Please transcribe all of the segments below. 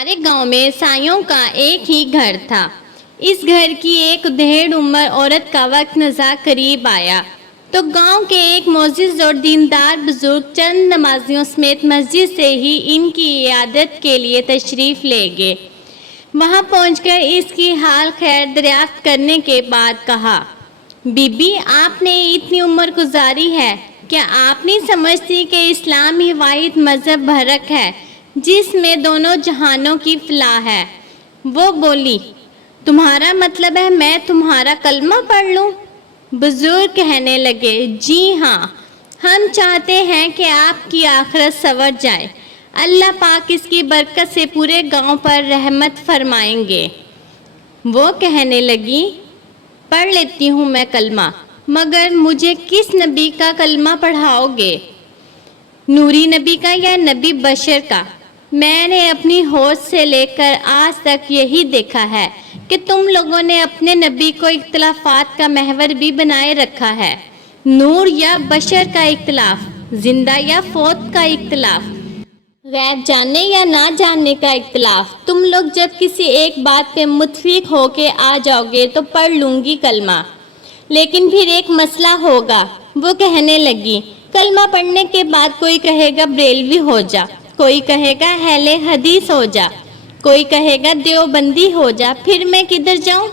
ہمارے گاؤں میں عیسائیوں کا ایک ہی گھر تھا۔ اس گھر کی ایک دھیڑ عمر عورت کا وقت نزا قریب آیا تو گاؤں کے ایک معزز اور دیندار بزرگ چند نمازیوں سمیت مسجد سے ہی ان کی عیادت کے لیے تشریف لے گئے۔ وہاں پہنچ کر اس کی حال خیر دریافت کرنے کے بعد کہا، بی بی آپ نے اتنی عمر گزاری ہے، کیا آپ نہیں سمجھتی کہ اسلام ہی واحد مذہب برحق ہے جس میں دونوں جہانوں کی فلاح ہے؟ وہ بولی، تمہارا مطلب ہے میں تمہارا کلمہ پڑھ لوں؟ بزرگ کہنے لگے، جی ہاں، ہم چاہتے ہیں کہ آپ کی آخرت سنور جائے، اللہ پاک اس کی برکت سے پورے گاؤں پر رحمت فرمائیں گے۔ وہ کہنے لگی، پڑھ لیتی ہوں میں کلمہ، مگر مجھے کس نبی کا کلمہ پڑھاؤ گے؟ نوری نبی کا یا نبی بشر کا؟ میں نے اپنی ہوش سے لے کر آج تک یہی دیکھا ہے کہ تم لوگوں نے اپنے نبی کو اختلافات کا محور بھی بنائے رکھا ہے۔ نور یا بشر کا اختلاف، زندہ یا فوت کا اختلاف، غیب جاننے یا نہ جاننے کا اختلاف۔ تم لوگ جب کسی ایک بات پہ متفق ہو کے آ جاؤ گے تو پڑھ لوں گی کلمہ، لیکن پھر ایک مسئلہ ہوگا۔ وہ کہنے لگی، کلمہ پڑھنے کے بعد کوئی کہے گا بریلوی ہو جا، کوئی کہے گا اہل حدیث ہو جا، کوئی کہے گا دیوبندی ہو جا، پھر میں کدھر جاؤں؟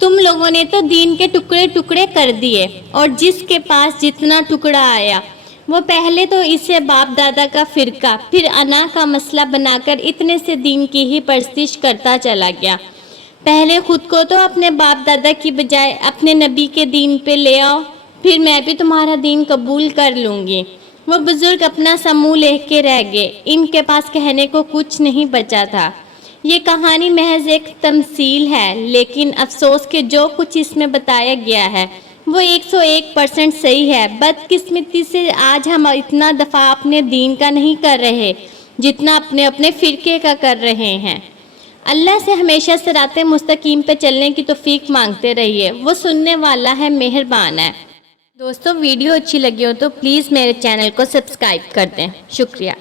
تم لوگوں نے تو دین کے ٹکڑے ٹکڑے کر دیے، اور جس کے پاس جتنا ٹکڑا آیا وہ پہلے تو اسے باپ دادا کا فرقہ، پھر انا کا مسئلہ بنا کر اتنے سے دین کی ہی پرستش کرتا چلا گیا۔ پہلے خود کو تو اپنے باپ دادا کی بجائے اپنے نبی کے دین پہ لے آؤ، پھر میں بھی تمہارا دین قبول کر لوں گی۔ وہ بزرگ اپنا سا منہ لے کے رہ گئے، ان کے پاس کہنے کو کچھ نہیں بچا تھا۔ یہ کہانی محض ایک تمثیل ہے، لیکن افسوس کہ جو کچھ اس میں بتایا گیا ہے وہ 101% صحیح ہے۔ بدقسمتی سے آج ہم اتنا دفاع اپنے دین کا نہیں کر رہے جتنا اپنے فرقے کا کر رہے ہیں۔ اللہ سے ہمیشہ صراط مستقیم پہ چلنے کی توفیق مانگتے رہیے، وہ سننے والا ہے، مہربان ہے۔ دوستو، ویڈیو اچھی لگی ہو تو پلیز میرے چینل کو سبسکرائب کر دیں۔ شکریہ۔